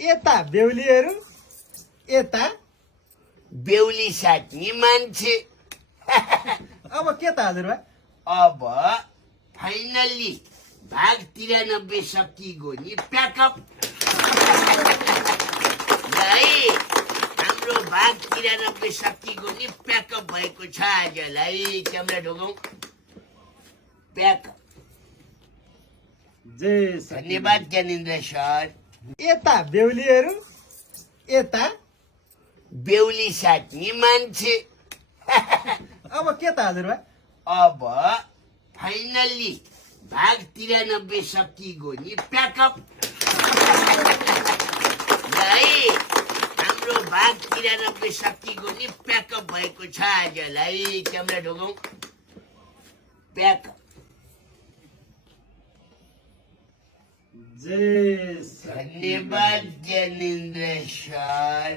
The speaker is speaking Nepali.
यता बेहुलीहरू यता बेहुली साट्ने मान्छे। अब के त हजुरबा? अब फाइनल्ली भाग 93 सकिगयो नि, प्याकअप। हाम्रो भाग 93 सकिगयो नि, प्याकअप भएको छ आजलाई। क्यामेरा ढोकाउ, प्याकअप। धन्यवाद ज्ञानेन्द्र सर। यता बेहुलीहरू यता बेहुली साट्ने मान्छे। अब के त हजुरबा? अब फाइनल्ली भाग 93 सकिगयो नि, प्याकअप। हाम्रो भाग 93 सकिगयो नि, प्याकअप भएको छ आजलाई। क्यामेरा ढोकाउ, प्याकअप। धन्यवाद ज्ञानेन्द्र सर।